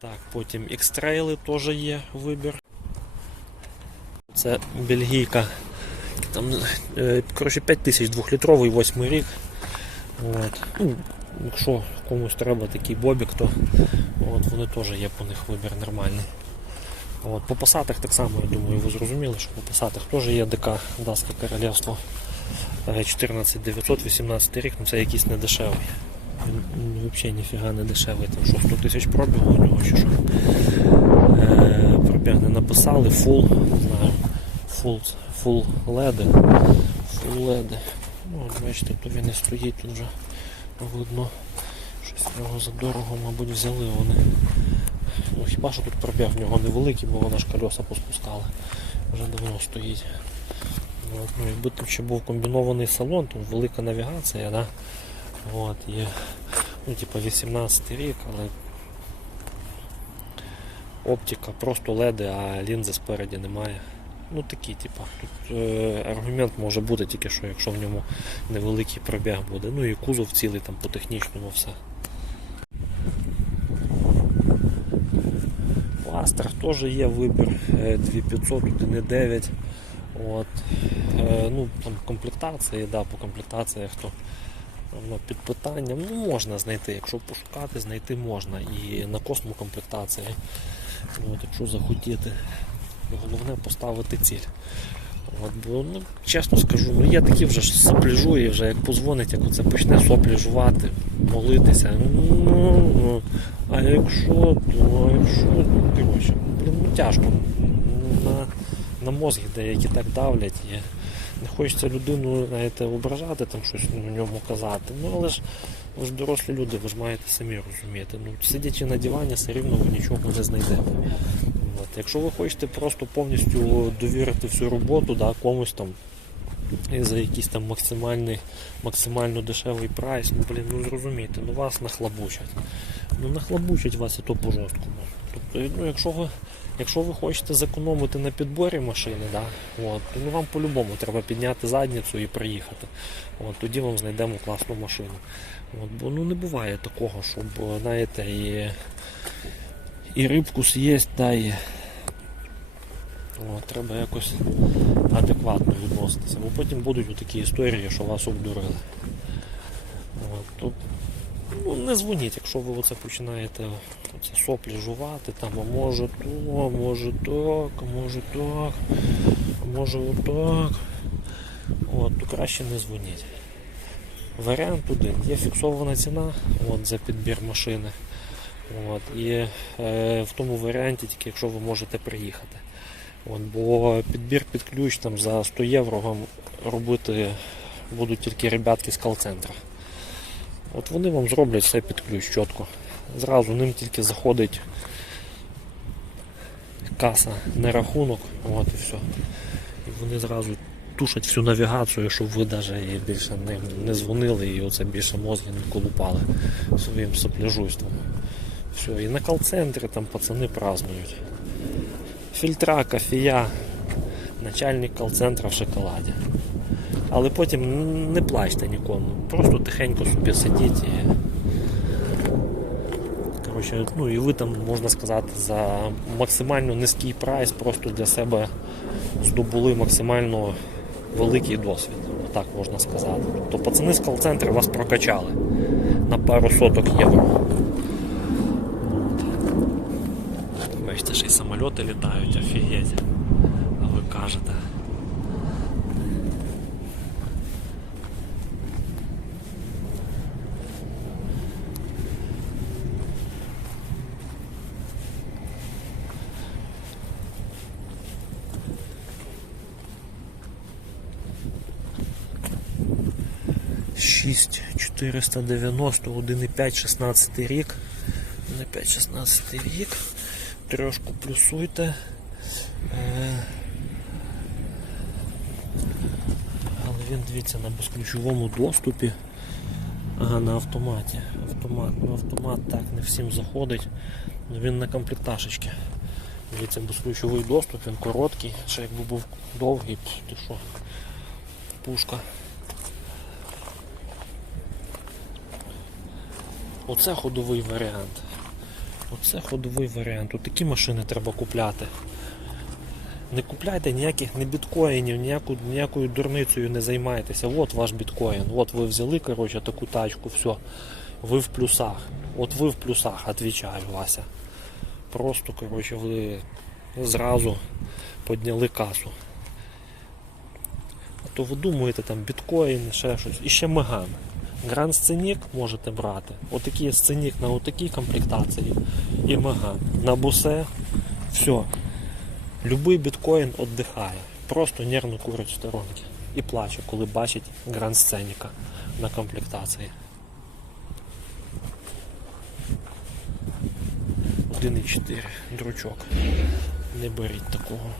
Так, потім екстрейли теж є вибір. Це бельгійка. Там, е, коротше, 5000 двохлітровий, 8 рік. От. Ну, якщо комусь треба такий бобік, то от, вони теж є по них вибір нормальний. От, по посадах так само, я думаю, ви зрозуміли, що по посадах теж є ДК Датське королівство. Е, 14900, 18 рік, ну це якийсь не дешевий. Він, він взагалі ніфіга не дешевий, там що 100 тисяч пробігу у нього чи що. Е, пробіг не написали, фул, не знаю, фул, фул леди. Фул леди. Ну, бачите, то він і стоїть тут вже видно. Щось його задорого, мабуть, взяли вони. Ну, хіба що тут пробіг в нього невеликий, бо вона ж колеса поспускали. Вже давно стоїть. Ну, якби тут ще був комбінований салон, то велика навігація, да? От, є, ну, типа 18 рік, але оптика, просто леди, а лінзи спереді немає. Ну такі, типа, тут е, аргумент може бути тільки що, якщо в ньому невеликий пробіг буде. Ну і кузов цілий там по технічному все. Астрах теж є вибір е, 2500, 1.9. От. Е, ну, там комплектації, да, по комплектаціях то під питанням. Ну, можна знайти, якщо пошукати, знайти можна. І на космокомплектації. От, якщо захотіти. Головне поставити ціль. От, бо, ну, чесно скажу, ну є такі вже ж сопляжує, вже як позвонить, як оце почне соплі жувати, молитися. Ну, ну, а якщо, то якщо, ну, коротше, ну тяжко. На, на мозги деякі так давлять. І не хочеться людину знаєте, ображати, там щось на ньому казати. Ну але ж ви ж дорослі люди, ви ж маєте самі розуміти. Ну, сидячи на дивані, все рівно ви нічого не знайдете. От. Якщо ви хочете просто повністю довірити всю роботу да, комусь там за якийсь там максимальний, максимально дешевий прайс, ну блін, ну зрозумійте, ну вас нахлабучать. Ну нахлабучать вас і то по жорсткому. Тобто, ну, якщо ви, якщо ви хочете зекономити на підборі машини, да, от, то ну, вам по-любому треба підняти задницю і приїхати. От, тоді вам знайдемо класну машину. От, бо ну, не буває такого, щоб, знаєте, і, і рибку з'їсть, да, і От, треба якось адекватно відноситися, бо потім будуть такі історії, що вас обдурили. От, тут, ну, не дзвоніть, якщо ви оце починаєте оце соплі жувати, там, а може то, може так, а може так, може отак. От, то краще не дзвоніть. Варіант один. Є фіксована ціна от, за підбір машини. От, і е, в тому варіанті, тільки якщо ви можете приїхати. От, бо підбір під ключ там за 100 євро вам робити будуть тільки ребятки з кол-центра. От вони вам зроблять все під ключ чітко. Зразу ним тільки заходить каса на рахунок, от і все. І вони зразу тушать всю навігацію, щоб ви навіть більше не, не дзвонили і оце більше мозги не колупали своїм сопляжуйством. Все, і на кол-центрі там пацани празднують фільтра, кофія, начальник кол-центра в шоколаді. Але потім не плачте нікому, просто тихенько собі сидіть і. Коротше, ну і ви там, можна сказати, за максимально низький прайс просто для себе здобули максимально великий досвід. Так можна сказати. Тобто пацани з кол-центру вас прокачали на пару соток євро. Бачите, ще й самольоти літають, офігеть. А ви кажете. Шість 490, 1,5, 16 рік. 1,5, 16 рік. Трошку плюсуйте. Е, Але він дивіться на безключовому доступі. Ага, на автоматі. Автомат, ну автомат так не всім заходить. Він на комплекташечки. Дивіться, безключовий доступ, він короткий, ще якби був довгий, ти що, пушка. Оце ходовий варіант. Оце ходовий варіант. Тут такі машини треба купляти. Не купляйте ніяких не біткоїнів, ніяку, ніякою дурницею не займайтеся. От ваш біткоін. От ви взяли коротше, таку тачку, все. Ви в плюсах. От ви в плюсах, відповідаю, Вася. Просто, коротше, ви зразу підняли касу. А то ви думаєте там біткоін, ще щось. І ще Меган. Гранд сценік можете брати. Отакий сценік на отакій комплектації. І Меган. На бусе. Все. Любий біткоін віддихає. Просто нервно курить в сторонки. І плаче, коли бачить гранд сценіка на комплектації. 1,4 дручок. Не беріть такого.